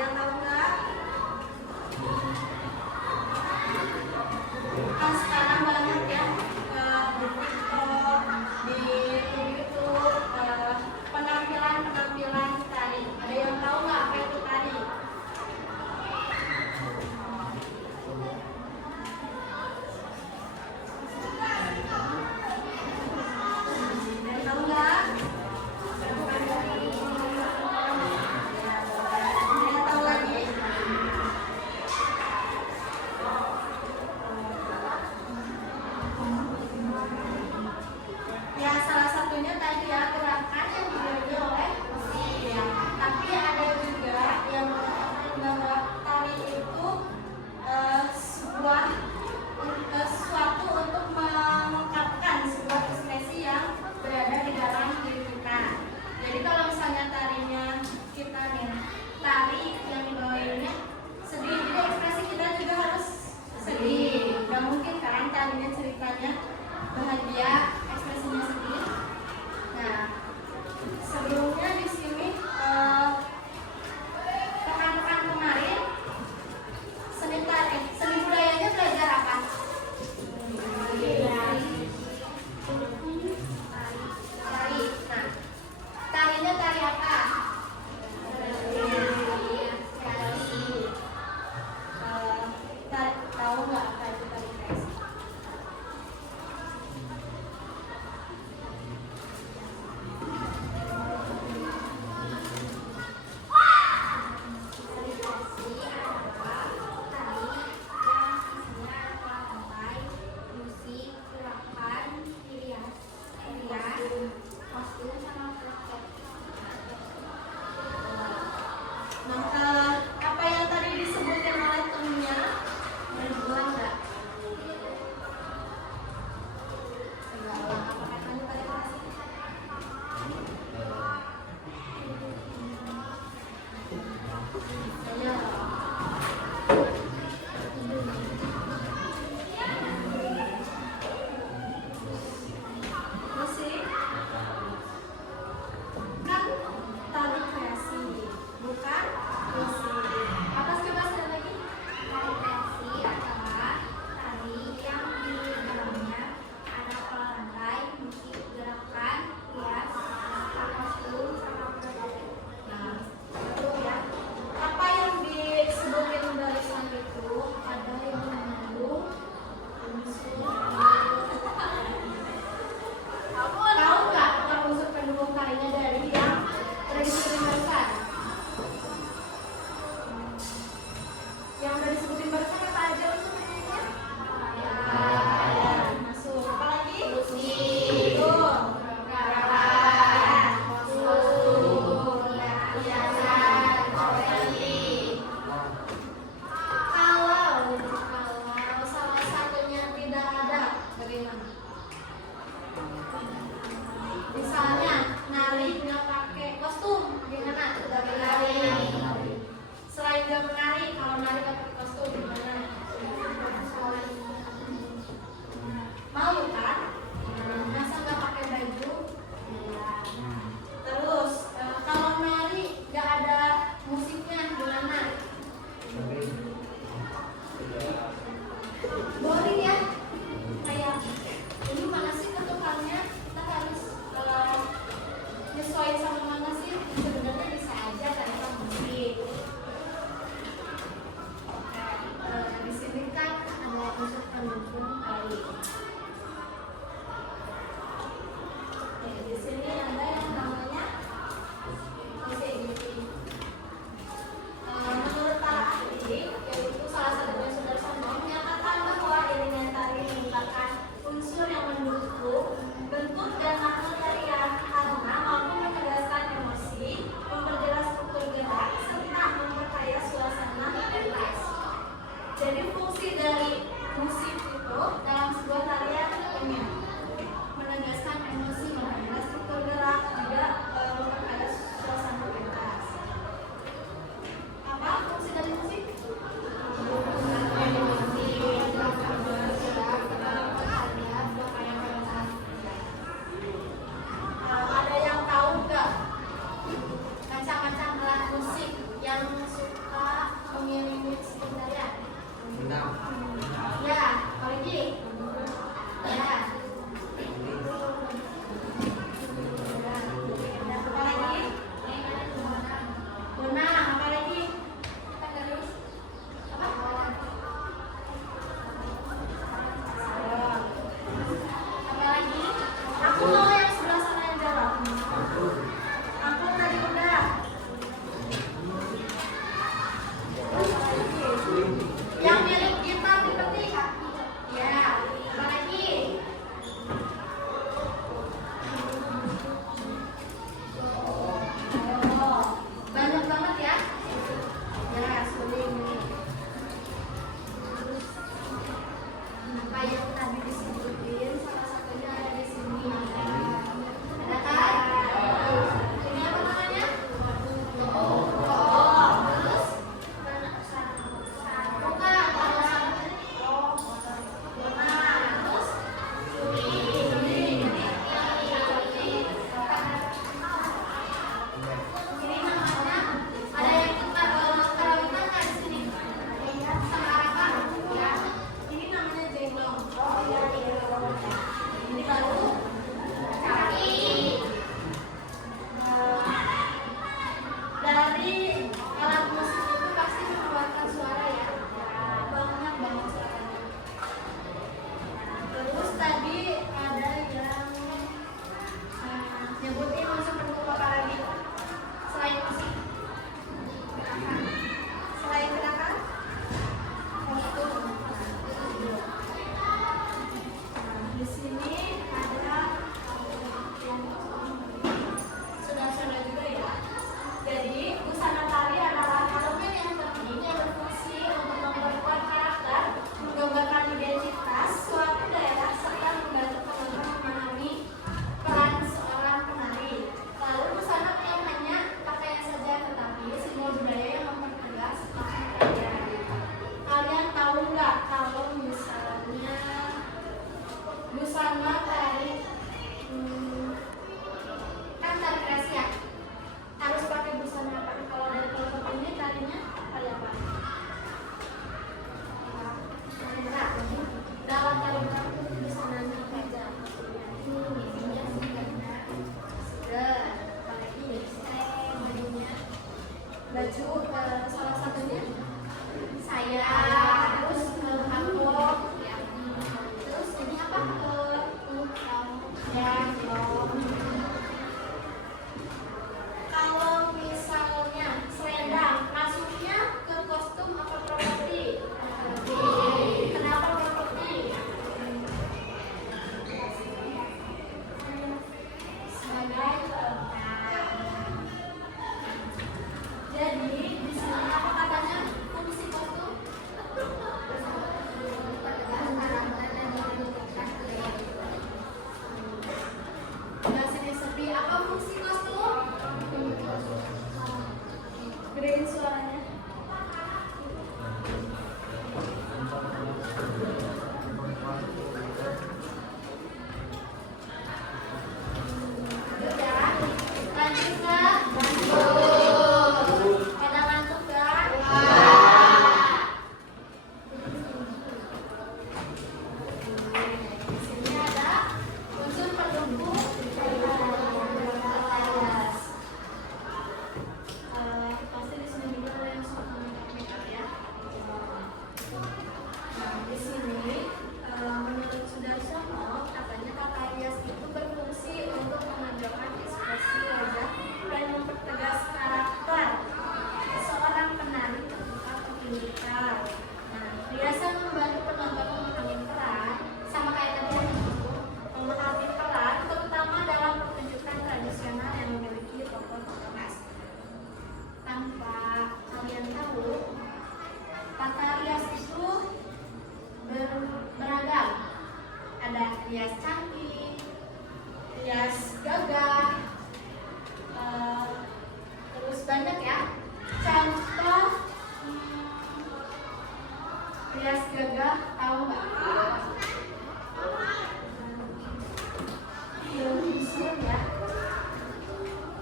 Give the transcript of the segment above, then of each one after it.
yang tahu nggak? Kan sekarang banyak ya di TikTok, di YouTube, penampilan tari. Ada yang tahu nggak apa itu tari? Yang tahu nggak? Yang tahu lagi? Ya, salah satunya tadi ya gerakan yang dibagi oleh mesin ya. Tapi ada juga yang mengatakan bahwa tari itu sesuatu untuk mengungkapkan sebuah ekspresi yang berada di dalam diri kita. Jadi kalau misalnya tarinya kita nih tari yang dibawainnya sedih, jadi ekspresi kita juga harus sedih. Gak mungkin kan tarinya ceritanya bahagia, ekspresinya sedih. Nah, sebelumnya di sini pekan-pekan kemarin seni budayanya belajar apa? Tari. Nah, tarinya tari apa? Tahu nggak apa itu tari kreasi? Nah, apa yang tadi disebutkan oleh temennya? Berbuat nggak? Enggak ulang apa katanya tadi kelas? Ayo. Musik kan tari kreasi, bukan musik. Apa coba sekali lagi? Tari kreasi adalah tari yang di dalamnya ada pola lantai, musik, gerakan, hias, kostum, sama Nah, itu ya. Apa yang salah satunya saya, terus aku, terus ini apa? Ya, kalau misalnya selendang masuknya ke kostum apa properti? Kenapa properti? Sebagai jadi di sini apa katanya fungsi kostum? Nggak sepi-sepi. Apa fungsi kostum? Gedein suaranya. Lanjut ya. Lanjut nggak? Lanjut. Pada ngantuk nggak? Di sini ada unsur pendukung alas. Pasti di sini juga ada yang suka makeup ya. Nah, di sini menurut Sudarsono katanya tata rias itu berfungsi untuk menonjolkan ekspresi wajah dan mempertegas karakter seorang penari atau pertunjukan. Nah, riasan membantu penonton memahami peran, sama kayak tadi yang memahami peran, terutama dalam pertunjukan tradisional yang memiliki tokoh-tokoh khas. Tanpa kalian tahu, tata rias itu beragam. Ada rias cantik, rias gagah, terus banyak ya. Contoh rias gagah, tahu nggak? Film ya.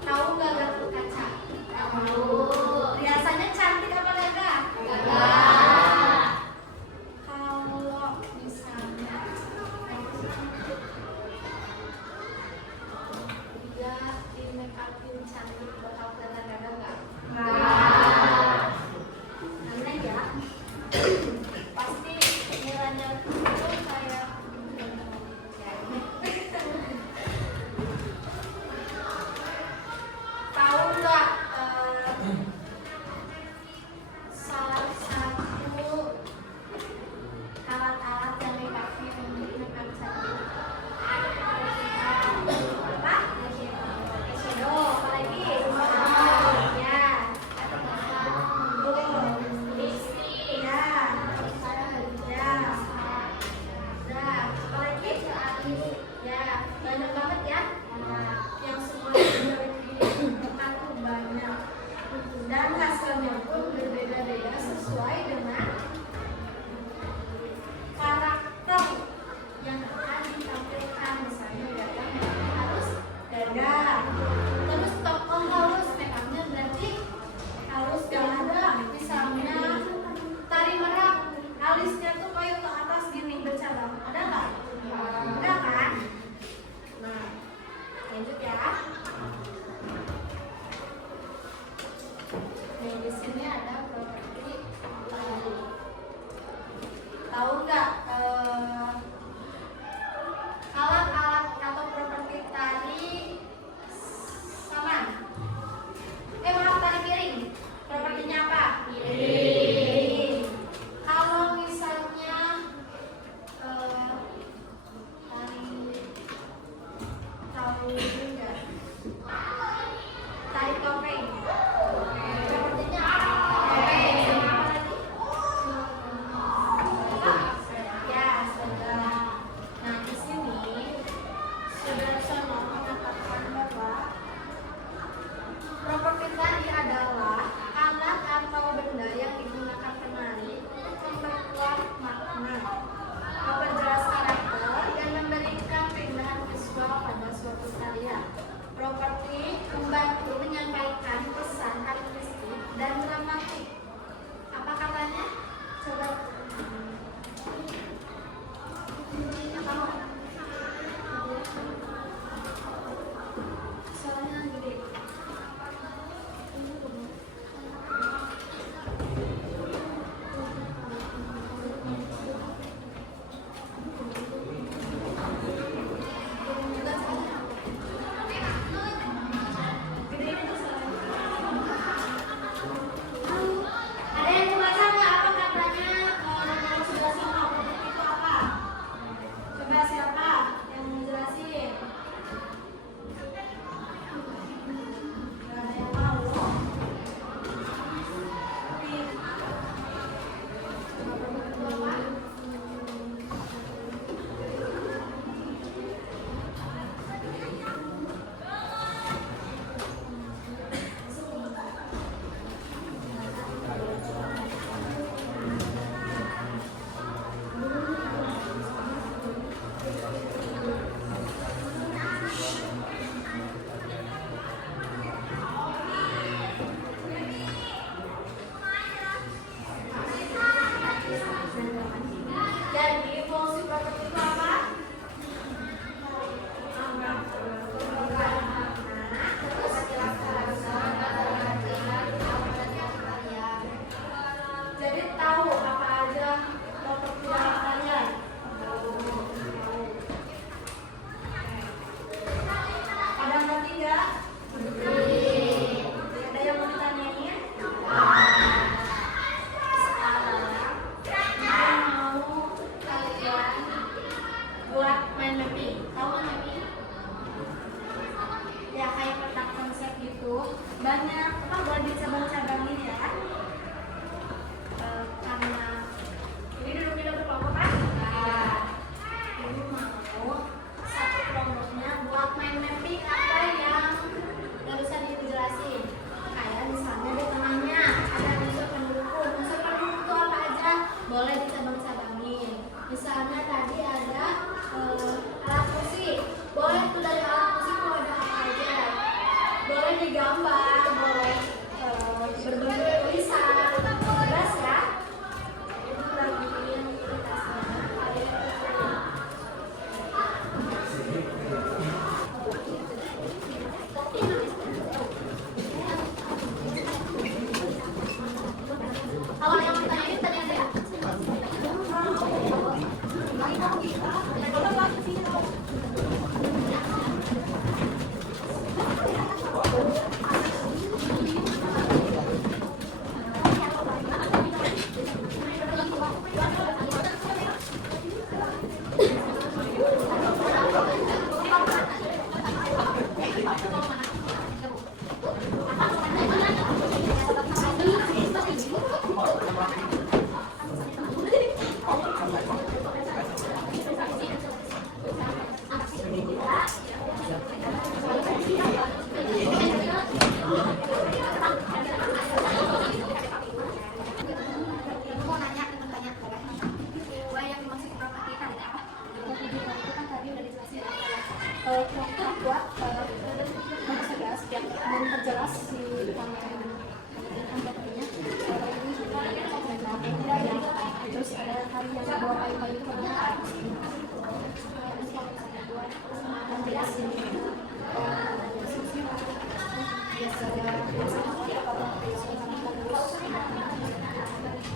Tahu nggak Gatot Kaca? Tahu. Riasannya cantik apa gagah? Gagah. Kalau misalnya dia di make upin cantik bakal kelihatan gagah nggak? Nggak. Aneh ya. Pasti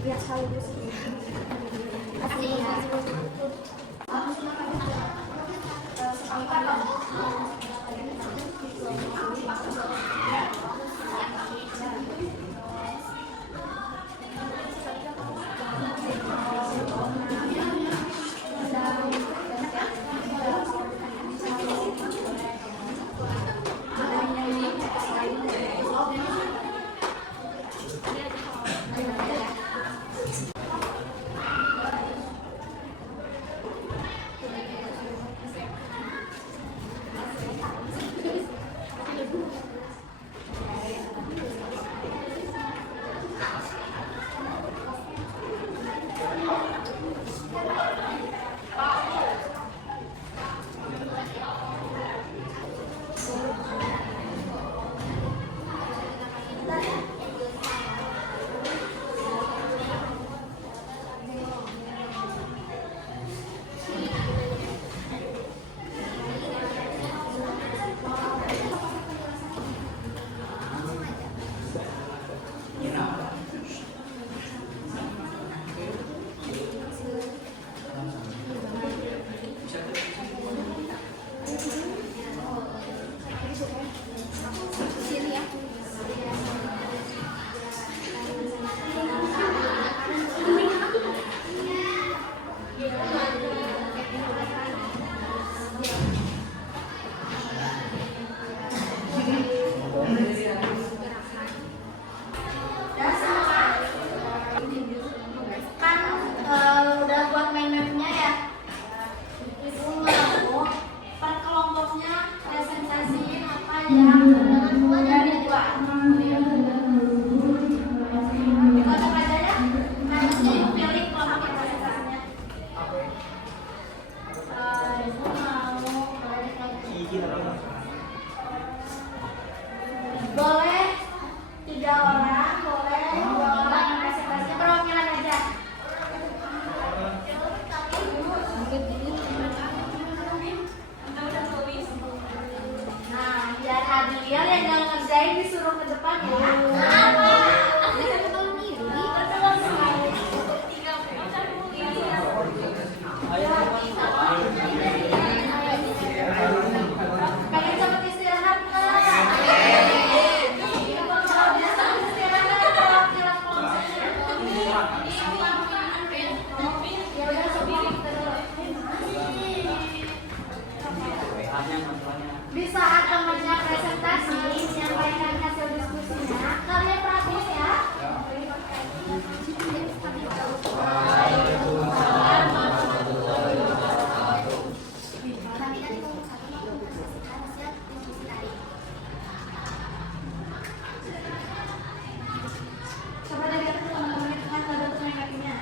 Lihat sekaligus. Kasih ya. Udah buat main mapnya ya. Ibu mau per kelompoknya presentasiin apa yang udah dibuat. Kelompok aja ya. Nanti ibu pilih kelompok yang presentasinya. Ibu mau boleh 3 orang, boleh 2 orang yang presentasinya perwakilan aja. Nah, biar Adlian yang nggak ngerjain disuruh ke depan ya. Pengen cepet istirahat nggak? Kalau bisa istirahat perwakilan kelompoknya. Ya udah semua terus. Di saat temannya presentasi menyampaikan hasil diskusinya, kalian perhatiin ya. Coba dari atas teman-teman kan ada menanggapinya.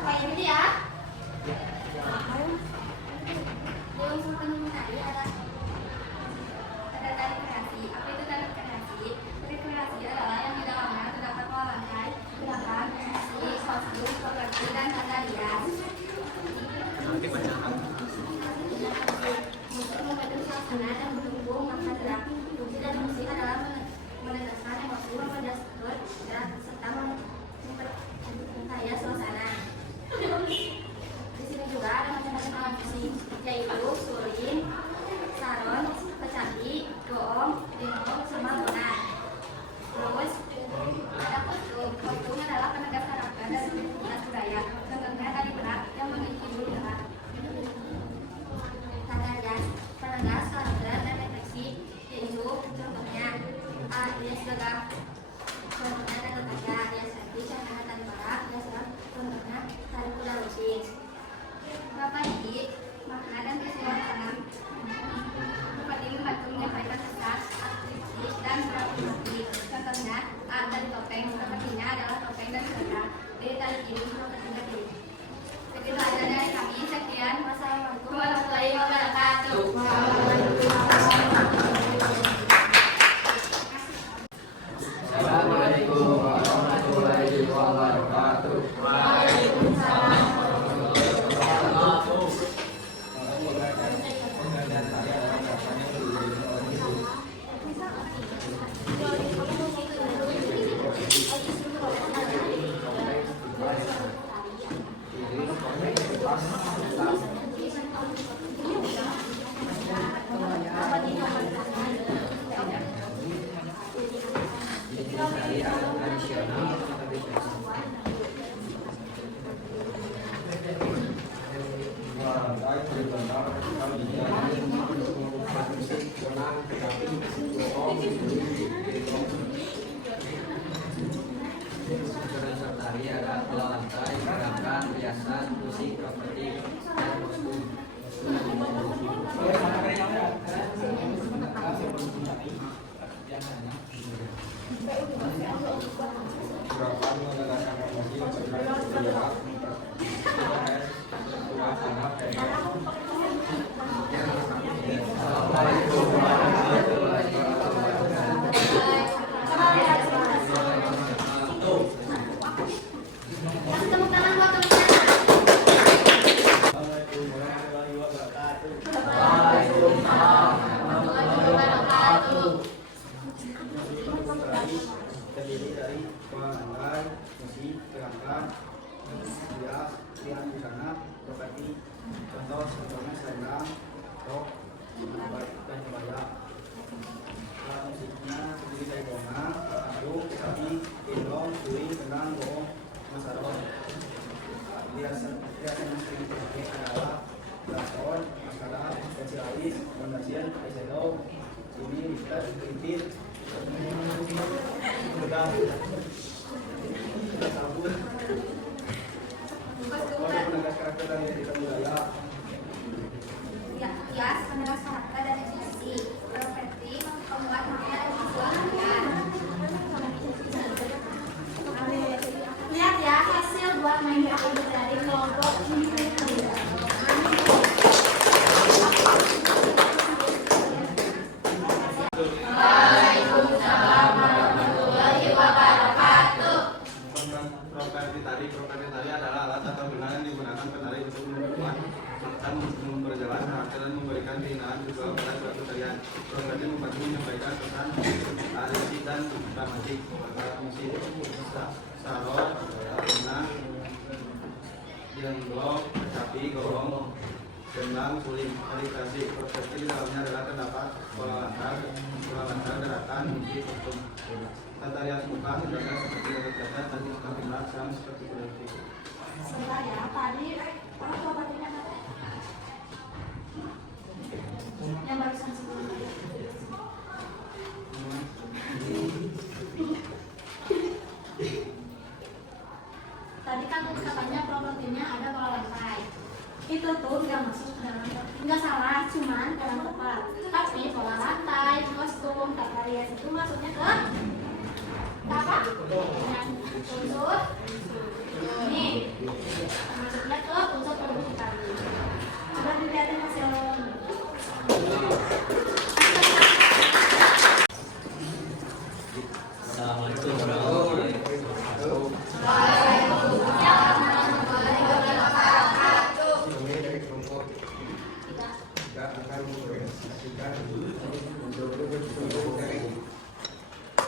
Kayak gini ya. Unsur penari ada tari kreasi. Apa itu tari kreasi? Tari kreasi adalah yang di dalamnya terdapat pola lantai, gerakan, musik, kostum, properti, dan tanda rias. Musik membentuk suasana dan mendukung makna gerak. Fungsi dan musik adalah menegaskan emosi, memperdaspur gerak serta memperkaya suasana. Di sini juga ada macam-macam alat musik, yaitu suling, saron, kecapi, goong, dengkong, sama bonar. Terus ada kostum. Kostum adalah penegas karakter dan identitas budaya. Contohnya tari berat yang memiliki bulu gerak. Tanda rias, penegas karakter dan refleksi, yaitu contohnya rias gegap, contohnya tanda kaca, rias cantik, contohnya tari barak, rias seram, contohnya tari kuda luting. Bapak Iji, makna dan peristiwa tanam seperti membantu menyampaikan pesan, atribisi, dan strategi. Contohnya, A dari topeng, propertinya adalah topeng dan selera. B dari hidung, propertinya hidung. Begitu aja dari kami. Sekian. Wassalamualaikum warahmatullahi wabarakatuh. Assalamualaikum warahmatullahi wabarakatuh. Waalaikumsalam. Bisa. tari adat tradisional atau tradisional. Unsur tari ada bola lantai, gerakan, hiasan, musik, properti, dan kostum. Gerakan menggunakan emosi untuk bergerak. Assalamualaikum warahmatullahi wabarakatuh. Kasih tepuk tangan buat teman-teman. Assalamualaikum warahmatullahi wabarakatuh. Waalaikumsalam warahmatullahi wabarakatuh. Terdiri dari bola lantai, musik, gerakan, hias, latihan busana, properti, contohnya selendang, rok, dan kebaya. Alat musiknya terdiri dari gongang, aduk, sapi, gendong, suling, kendang, gong, masarot. Hiasan yang sering dipakai adalah plafon, maskara, pensil alis, fondasian, eyeshadow, ini lipstick, lipit, pedang, sabun. Untuk menegas karakter dan identitas budaya. Hias menegas karakter dan emosi. Properti membuat makna dan visual harian. Lihat ya hasil buat main game dari kelompok ini. Waalaikumsalam warahmatullahi wabarakatuh. Properti tari adalah alat atau benda yang digunakan penari untuk membuat dan memperjelas karakter dan memberikan keindahan visual pada suatu tarian. Properti membantu menyampaikan pesan arti dan dramatik. Alat musik, sarot, benang, jenglot, sapi, golong, gendang, suling, kaligrasi. Properti di dalamnya adalah terdapat bola lantai, gerakan, musik, kostum. Tata rias muka, gerakan seperti gerakan dan tampilan sama seperti berarti. Sebentar ya, tadi propertinya apa? Yang barusan sebelumnya. Tadi kan katanya propertinya ada bola lantai. Itu tuh nggak masuk ke dalam, nggak salah, cuman kurang tepat. Tapi bola lantai, kostum, tata rias itu masuknya ke apa? Unsur ini masuknya ke unsur produk tadi. Coba dilihatin hasil. Assalamualaikum warahmatullahi wabarakatuh. Kami dari kelompok tidak akan mempresentasikan untuk dari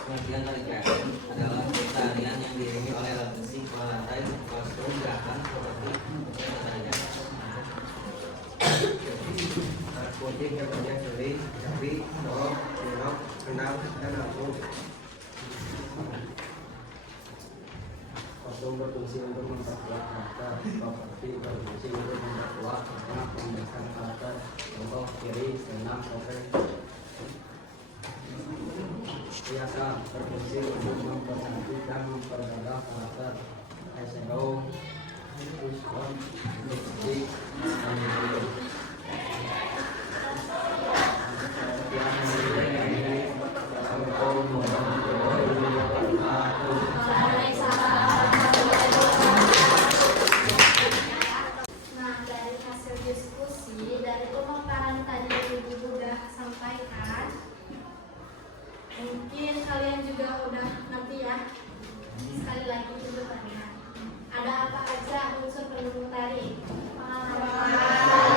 Pengertian tari kreatif adalah tarian yang diiringi oleh alat musik, bola lantai, kostum, gerakan, properti, dan lainnya. kunci kerja suling, sapi, golok, jenok, kendang, dan langsung. Kostum berfungsi untuk memperkuat karakter, properti berfungsi untuk memperkuat makna pembentukan karakter, contoh kiri, enam, topeng. Hiasan berfungsi untuk mempercantik dan memperdalam karakter, eyeshadow, pushon, lipstick, dan lain-lain. Nah, dari hasil diskusi, dari pemaparan tadi yang Ibu sudah sampaikan, mungkin kalian juga udah ngerti ya. Sekali lagi Ibu tanya, ada apa aja unsur pendukung tari? Pengalaman.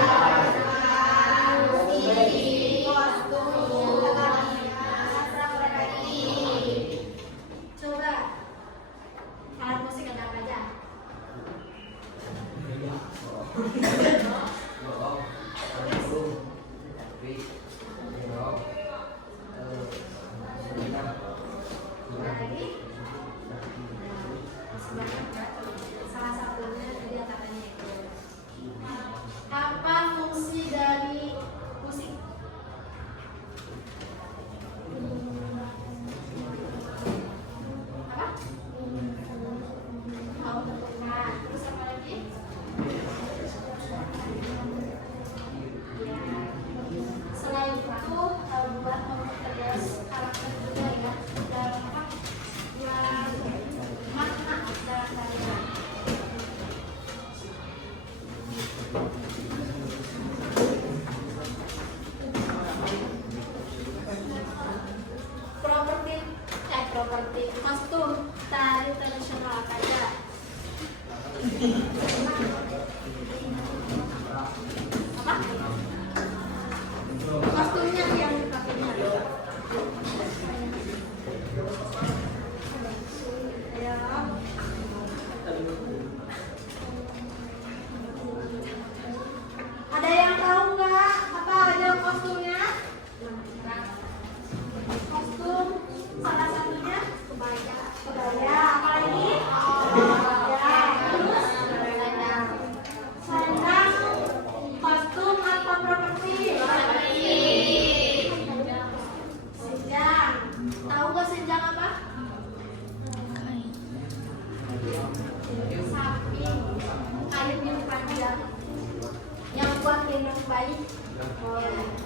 kostum tari tradisional apa aja? Apa? Kostumnya yang dipakainya. Ya. Ada yang tahu nggak apa aja kostumnya? Kostum salah satunya kebaya. Kebaya. Apa lagi? Ya. Terus sandang. Kostum apa properti? Senjang. Tahu nggak senjang apa? Samping. Kain yang panjang. Yang buat gendong bayi. Terus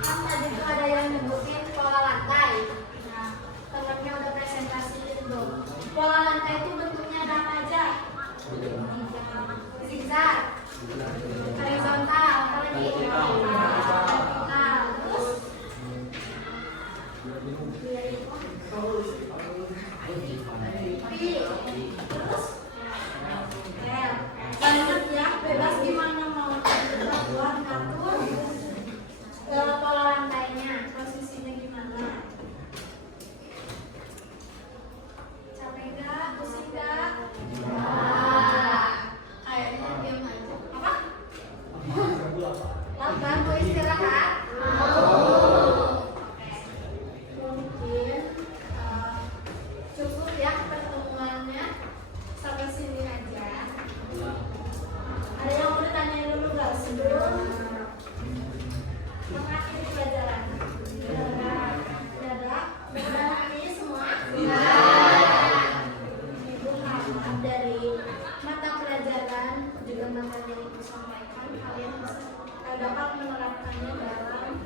kan tadi tuh ada yang nyebutin pola lantai. Nah, temennya udah presentasiin belum? Pola lantai itu bentuknya ada apa aja? Zigzag, horizontal, apa lagi? Vertikal. Terus terus rel. Banyak ya, bebas gimana mau buat ngatur pola lantainya, posisinya gimana? Capek nggak? Pusing nggak? Kayaknya diam aja. Apa? Lapar mau istirahat? Mungkin cukup ya pertemuannya sampai sini aja. Ada yang mau ditanyain dulu nggak sebelum mengakhiri pelajaran? Udah ini semua? Ibu harap dari mata pelajaran juga materi yang ibu sampaikan kalian bisa dapat menerapkannya dalam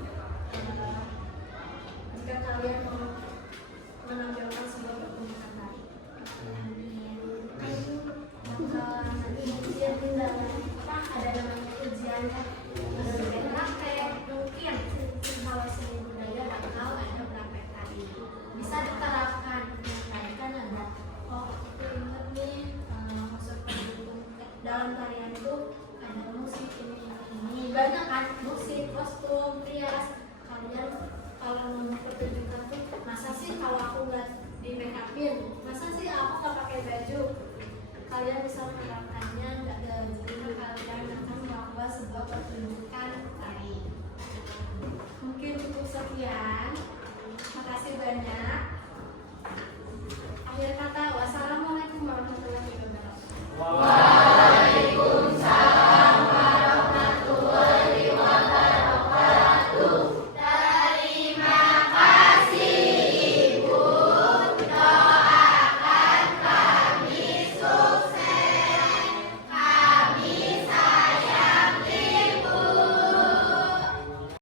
jika kalian mau menampilkan sebuah pertunjukan tari. Nanti ujian ada namanya ujiannya, ada praktek, mungkin kalau seni budaya bakal ada praktek tadi bisa diterapkan. Tadi kan ada, oh aku inget nih masuk dalam tarian itu ada musik ini banyak kan, musik, kostum, rias. Kalian kalau mau pertunjukan tuh masa sih kalau aku nggak di make upin, masa sih aku nggak pakai baju? Kalian bisa menerapkannya nggak ada